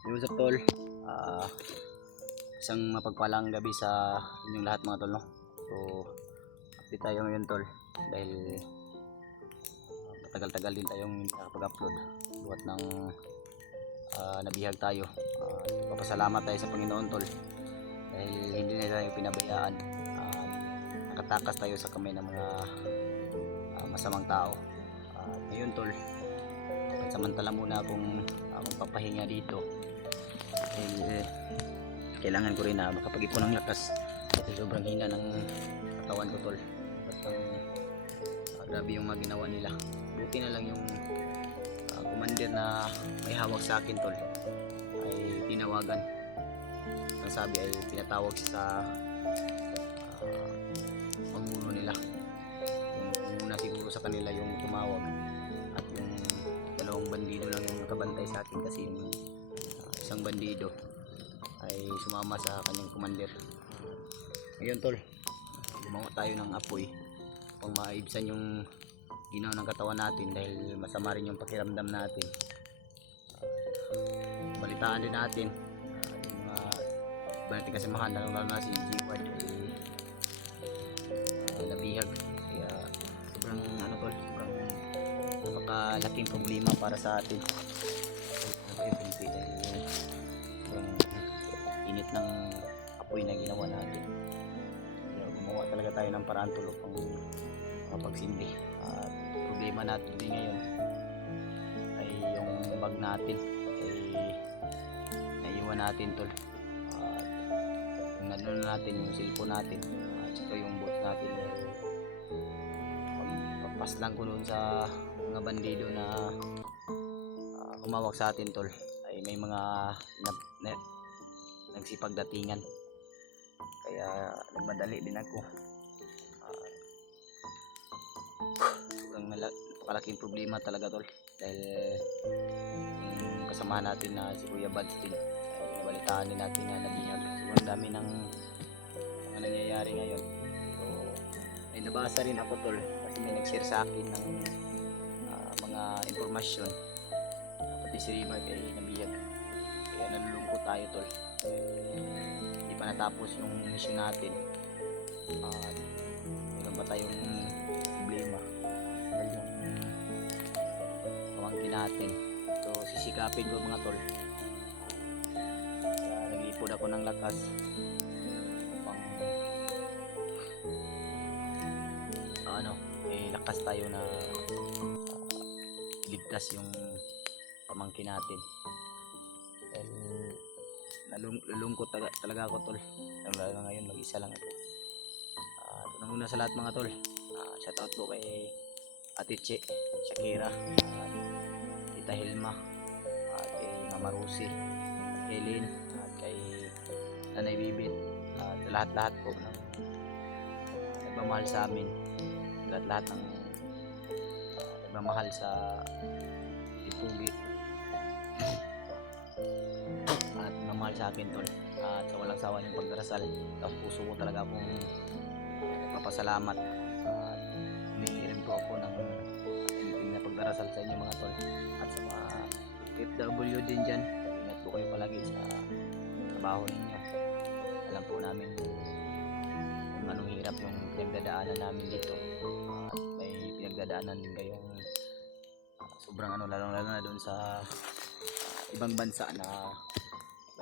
What's up tol? Isang mapagpalang gabi sa inyong lahat mga tol, no? So update tayo ngayon tol dahil matagal-tagal din tayong nakapag-upload buhat ng nabihag tayo. Papasalamat tayo sa Panginoon tol dahil hindi na tayo pinabayaan. Nakatakas tayo sa kamay ng mga masamang tao. Ngayon tol, samantala muna akong magpapahinga dito dahil kailangan ko rin na makapag-ipon ng lakas kasi sobrang hina ng katawan ko tol at grabe yung mga ginawa nila. Buti na lang yung commander na may hawak sa akin tol ay tinawagan. Ang sabi ay pinatawag siya sa pangulo nila. Yung una siguro sa kanila yung tumawag at yung dalawang bandido lang yung nakabantay sa akin kasi yung isang bandido ay sumama sa kanyang commander. Ngayon tol, gumawa tayo ng apoy upang maibsan yung ginaw ng katawan natin dahil masama rin yung pakiramdam natin. Balitaan din natin yung mga iba natin kasamahan, lalo na si G-Ward ay nabihag. Kaya sobrang tol, sobrang napakalaking problema para sa atin. Sobrang init ng apoy na ginawa natin. Kaya gumawa talaga tayo ng paraan tulog pang mapagsindi. At problema natin din ngayon ay yung bag natin ay naiwan natin tol. At yung nandun natin yung cellphone natin at saka yung boot natin ay pagpapas lang ko doon sa mga bandido na humawak sa atin tol ay may mga nagsipagdatingan, kaya nagmadali din ako. Sobrang napakalaking problema talaga tol dahil yung kasamahan natin na si Kuya Bads din ay nabalitaan din natin na nabihag. Sobrang dami ng mga nangyayari ngayon. So may nabasa rin ako tol kasi may nag-share sa akin ng mga impormasyon pati si Remark ay nabihag. Kaya nalulungkot tayo tol. Hindi pa natapos yung mission natin. Meron pa tayong problema dahil yung pamangkin natin. So sisikapin ko mga tol. Kaya nag-iipon ako ng lakas upang lakas tayo na iligtas yung pamangkin natin. Dahil nalungkot talaga ako tol, lalo na ngayon mag-isa lang ako. Una sa lahat mga tol, shoutout po kay Ate Che, Shakira, Tita Hilma, at kay Mama Rusi, at kay Lynn, at kay Nanay Bibit, at lahat-lahat po ng nagmamahal sa amin, lahat-lahat ng nagmamahal sa Ipugi at mamahal sa akin tol, at sa walang sawa niyong pagdarasal. Tapos puso ko talaga akong papasalamat at humingi rin po ako ng hindi na pagdarasal sa inyo mga tol. At sa mga FW din dyan, ingat po kayo palagi sa trabaho ninyo. Alam po namin kung anong hirap yung pinagdadaanan namin dito, at may pinagdadaanan din kayong sobrang lalo na doon sa ibang bansa na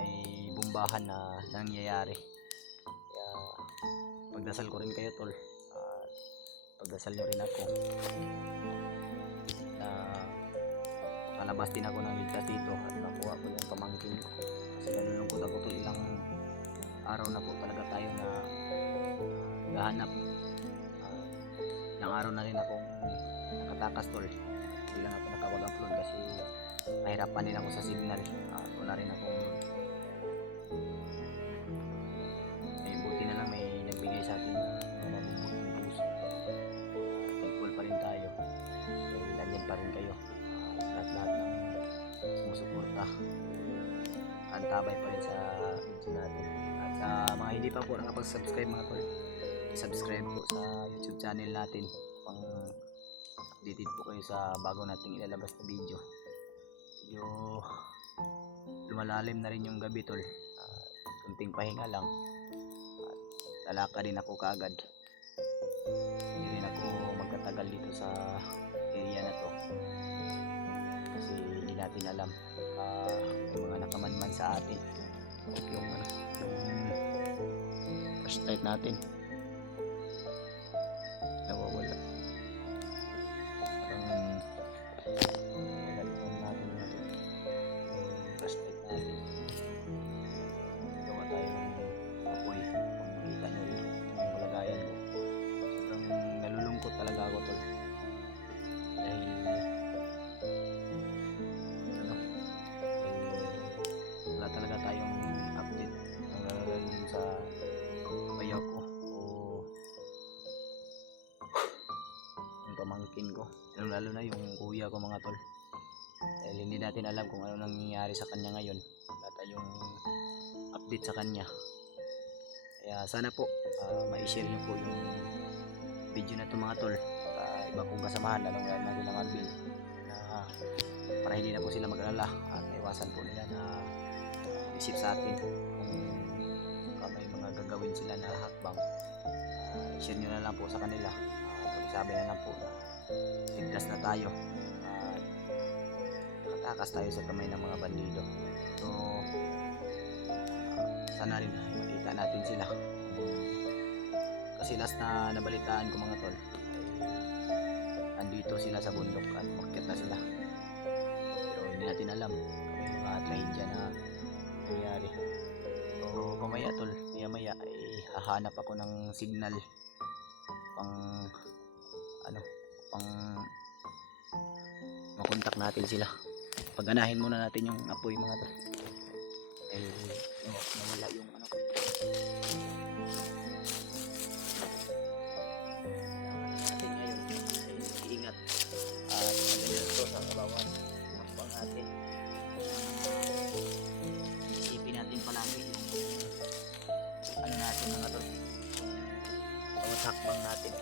may bumbahan na nangyayari. Kaya pagdasal ko rin kayo tol, pagdasal nyo rin ako na malabas din ako ng ligtas dito at nakuha ko yung pamangkin ko. Kasi nalulungkot ako tol, ilang araw na po talaga tayo na gahanap. Ilang araw na rin akong nakatakas tol, hindi lang ako nakapag-upload kasi nahirapan din ako sa signal. Wala rin akong buti na lang may nagbigay sa atin na mabubuting puso. Thankful pa rin tayo dahil nandyan pa rin kayo. Lahat ng sumusuporta, antabay pa rin sa video natin. At sa mga hindi pa po nakapag-subscribe mga tol, subscribe po sa YouTube channel natin upang updated po kayo sa bago nating ilalabas na video. lumalalim na rin yung gabi tol. Kunting pahinga lang. At lalaka din ako kaagad. Hindi rin ako magtatagal dito sa area na to. Kasi hindi natin alam yung mga nakamanman sa atin. Yung flashlight natin nawawala. Nagalitan natin yung flashlight natin. Gawa tayo ng apoy. Kung makita nyo rin yung kalagayan ko, sobrang nalulungkot talaga ako tol. Dahil wala talaga tayong update sa bayaw ko o yung pamangkin ko, lalo na yung kuya ko mga tol. Dahil hindi natin alam kung ano nangyayari sa kanya ngayon. Wala tayong update sa kanya. Kaya sana po ma-share nyo po yung video na to mga tol sa iba kong kasamahan, lalong lalo na sila Marvin, na para hindi na po sila mag-alala at iwasan po nila na isip sa atin kung may mga gagawin sila na hakbang. I-share nyo na lang po sa kanila. Sabi na lang po na ligtas na tayo at nakatakas tayo sa kamay ng mga bandido. So sana rin makita natin sila. Kasi last na nabalitaan ko mga tol ay andito sila sa bundok at umakyat na sila. Pero hindi natin alam kung may mga trahedya na nangyari. So mamaya tol, maya ay hahanap ako ng signal pang makontak natin sila. Paganahin muna natin yung apoy mga tol. Nawala yung ko. Natin ngayon ay iingat at maganda sa kabawan hakbang natin. Isipin natin palagi yung natin mga tol, bawat hakbang natin.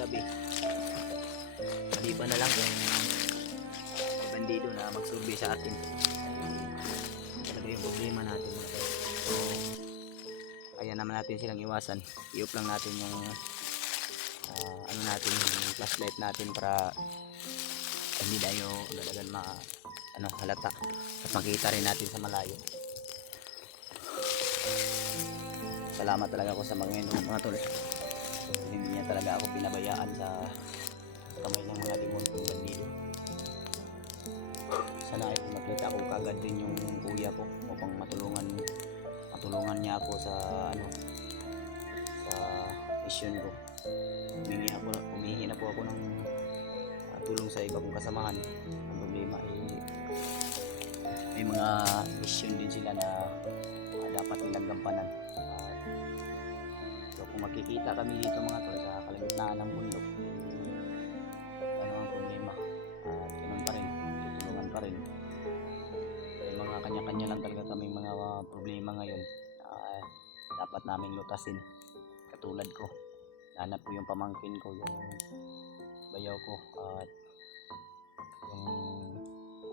Gabi, maliban na lang kung may bandido na magsurvey sa atin. Talaga yung problema natin. So kaya naman natin silang iwasan. I-off lang natin yung yung flashlight natin para hindi tayo agad halata at makita rin natin sa malayo. Salamat talaga ako sa mga tol. Hindi niya talaga ako pinabayaan sa kamay ng mga limon kong bandido. Sana ay makita ko kagad din yung kuya ko upang matulungan niya ako sa sa mission ko. Humingi na po ako ng tulong sa iba kong kasamahan. Ang problema ay may mga mission din sila na dapat nilang gampanan. So kung makikita kami dito mga tol sa kalagitnaan ng bundok, ano ang problema? At ganun pa rin, tutulungan pa rin. May mga kanya-kanya lang talaga kami mga problema ngayon dapat naming lutasin. Katulad ko, hanap ko yung pamangkin ko, yung bayaw ko at yung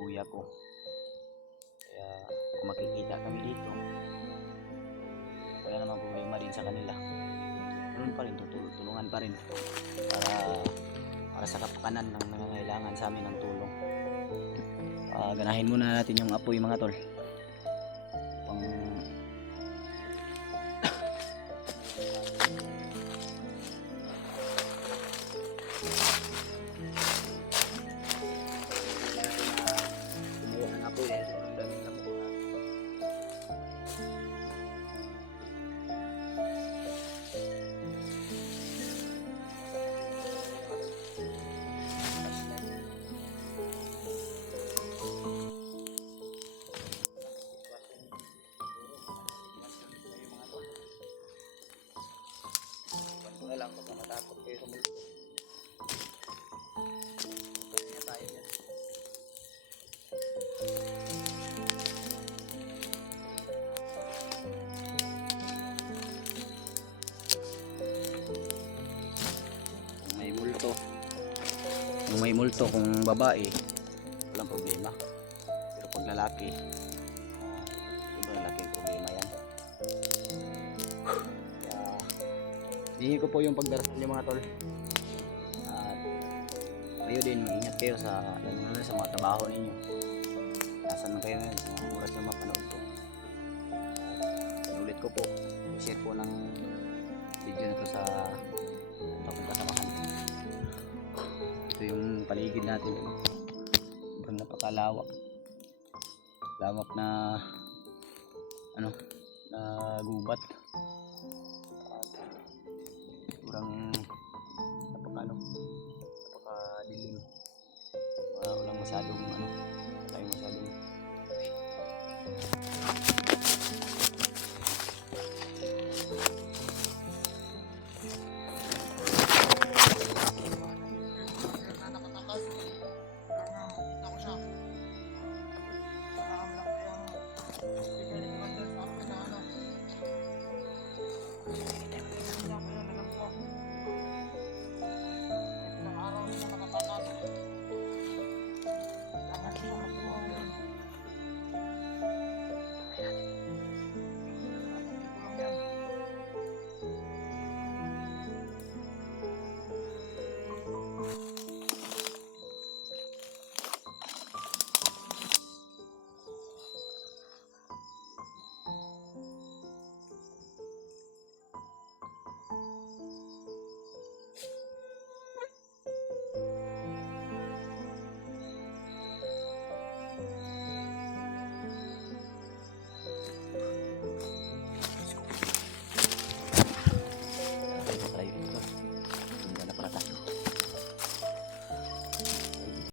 kuya ko. Kaya kung makikita kami dito, wala namang problema din sa kanila. Tulungan pa rin, tutulungan pa rin para sa kapakanan ng nangangailangan sa amin ng tulong. Ganahin muna natin yung apoy mga tol. Lang baka matakot kayo sa multo. Kanya tayo dyan. multo kung babae, walang problema. Pero pag lalaki, sobrang laking problema yan. Kaya, hihingi ko po yung pagdarasal niyo mga tol. At kayo din, mag-ingat kayo sa, lalo na sa mga trabaho ninyo. Nasaan man kayo ngayon, sa mga oras na mapanood ko. Ulit ko po, i-share po ng video na to sa kasamahan. Ito yung paligid natin. Sobrang napakalawak. Lawak na ano, na gubat. At sobrang napakadilim. Walang masyadong ano,